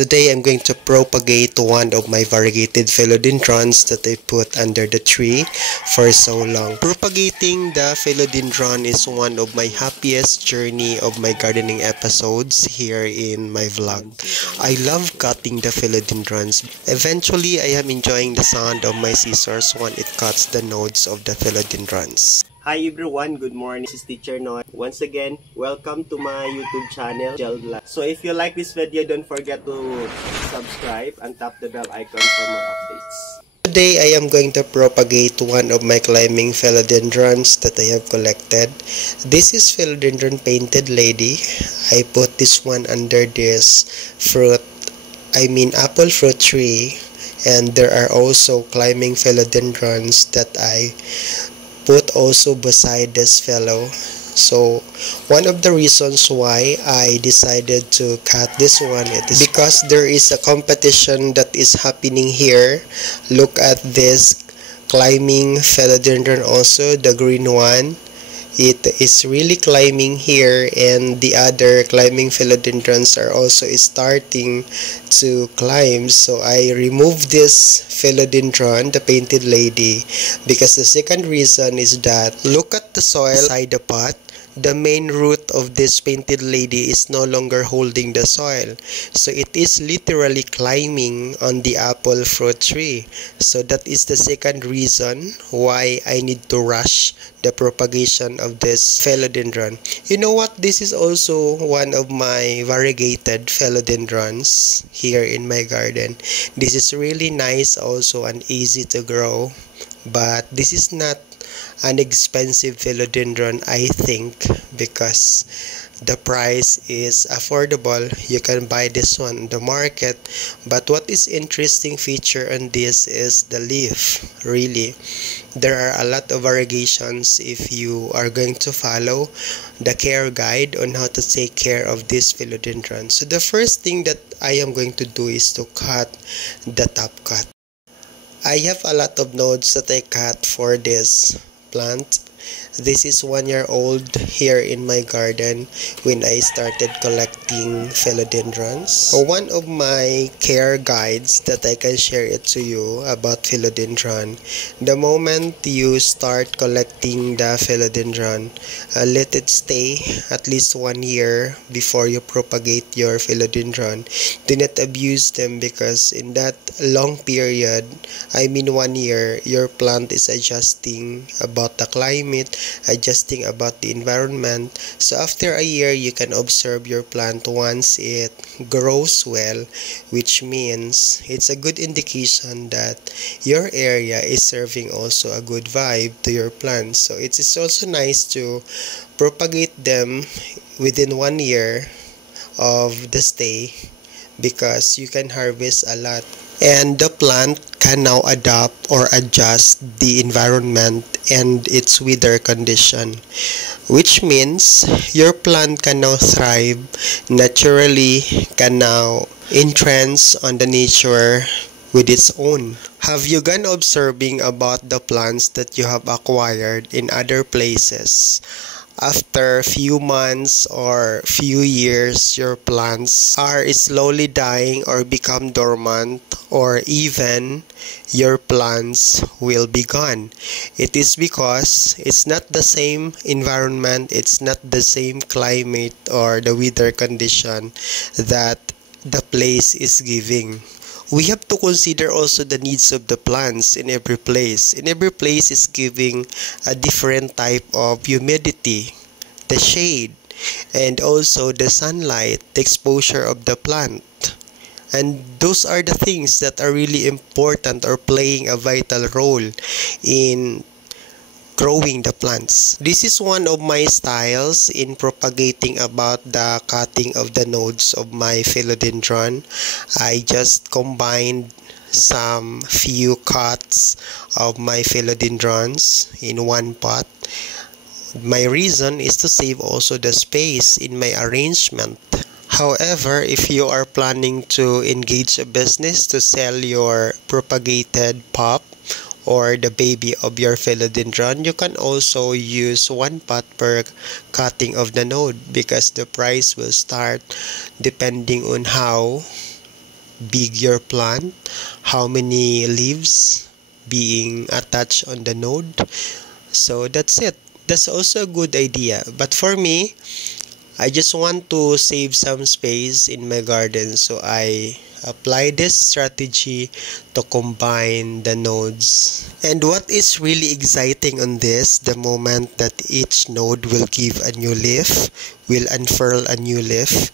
Today I'm going to propagate one of my variegated philodendrons that I put under the tree for so long. Propagating the philodendron is one of my happiest journey of my gardening episodes here in my vlog. I love cutting the philodendrons. Eventually, I am enjoying the sound of my scissors when it cuts the nodes of the philodendrons. Hi everyone, good morning. This is Teacher Noy. Once again, welcome to my YouTube channel, Gel Vlog. So if you like this video, don't forget to subscribe and tap the bell icon for more updates. Today, I am going to propagate one of my climbing philodendrons that I have collected. This is Philodendron Painted Lady. I put this one under this apple fruit tree. And there are also climbing philodendrons that I put also beside this fellow. So one of the reasons why I decided to cut this one, it is because there is a competition that is happening here. Look at this climbing philodendron also, the green one. It is really climbing here, and the other climbing philodendrons are also starting to climb. So I removed this philodendron, the painted lady, because the second reason is that look at the soil inside the pot. The main root of this painted lady is no longer holding the soil, so it is literally climbing on the apple fruit tree. So that is the second reason why I need to rush the propagation of this philodendron. You know what? This is also one of my variegated philodendrons here in my garden. This is really nice also and easy to grow, but this is not an expensive philodendron, I think, because the price is affordable. You can buy this one in the market, but what is interesting feature on this is the leaf. Really, there are a lot of variegations if you are going to follow the care guide on how to take care of this philodendron. So the first thing that I am going to do is to cut the top cut. I have a lot of nodes that I cut for this plant. This is 1 year old here in my garden when I started collecting philodendrons. One of my care guides that I can share it to you about philodendron. The moment you start collecting the philodendron, let it stay at least 1 year before you propagate your philodendron. Do not abuse them, because in that long period, 1 year, your plant is adjusting about the climate, adjusting about the environment. So after a year, you can observe your plant once it grows well, which means it's a good indication that your area is serving also a good vibe to your plant. So it is also nice to propagate them within 1 year of the stay, because you can harvest a lot, and the plant can now adapt or adjust the environment and its weather condition, which means your plant can now thrive naturally, can now entrance on the nature with its own. Have you gone observing about the plants that you have acquired in other places? After few months or few years, your plants are slowly dying or become dormant, or even your plants will be gone. It is because it's not the same environment, it's not the same climate or the weather condition that the place is giving. We have to consider also the needs of the plants in every place. In every place is giving a different type of humidity, the shade, and also the sunlight, the exposure of the plant. And those are the things that are really important or playing a vital role in growing the plants. This is one of my styles in propagating about the cutting of the nodes of my philodendron. I just combined some few cuts of my philodendrons in one pot. My reason is to save also the space in my arrangement. However, if you are planning to engage a business to sell your propagated pop or the baby of your philodendron, you can also use 1 pot per cutting of the node, because the price will start depending on how big your plant, how many leaves being attached on the node. So that's it. That's also a good idea. But for me, I just want to save some space in my garden, so I apply this strategy to combine the nodes. And what is really exciting on this, the moment that each node will give a new leaf, will unfurl a new leaf,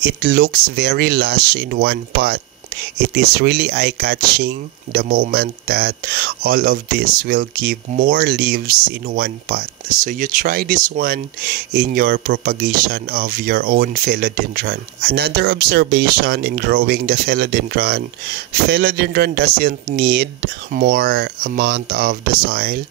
it looks very lush in one pot. It is really eye-catching the moment that all of this will give more leaves in one pot. So you try this one in your propagation of your own philodendron. Another observation in growing the philodendron doesn't need more amount of the soil,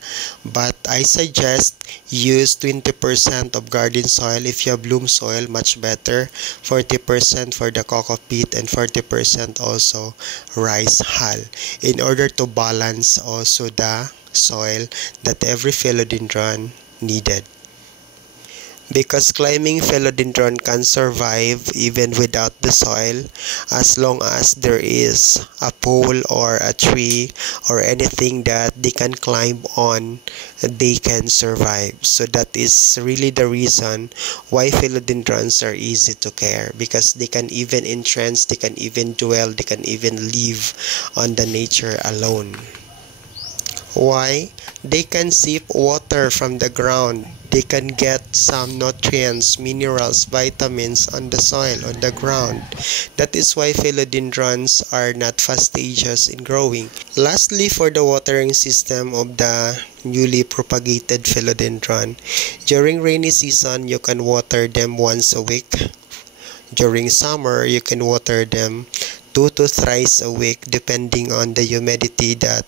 but I suggest use 20% of garden soil. If you have loam soil, much better. 40% for the coco peat and 40% also rice hull, in order to balance also the soil that every philodendron needed. Because climbing philodendron can survive even without the soil, as long as there is a pole or a tree or anything that they can climb on, they can survive. So that is really the reason why philodendrons are easy to care, because they can even entrench, they can even dwell, they can even live on the nature alone. Why? They can sip water from the ground. They can get some nutrients, minerals, vitamins on the soil, on the ground. That is why philodendrons are not fastidious in growing. Lastly, for the watering system of the newly propagated philodendron, during rainy season, you can water them once a week. During summer, you can water them 2 to thrice a week, depending on the humidity that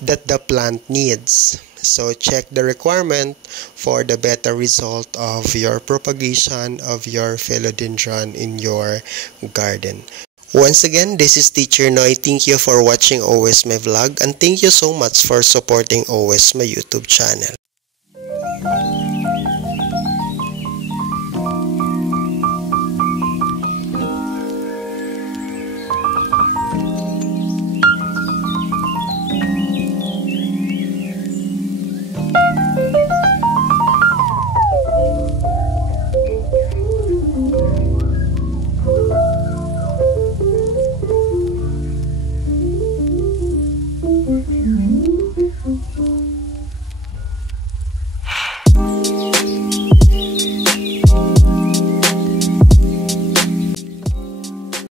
the plant needs. So check the requirement for the better result of your propagation of your philodendron in your garden. Once again, this is Teacher Noy. Thank you for watching always my vlog, and thank you so much for supporting always my YouTube channel.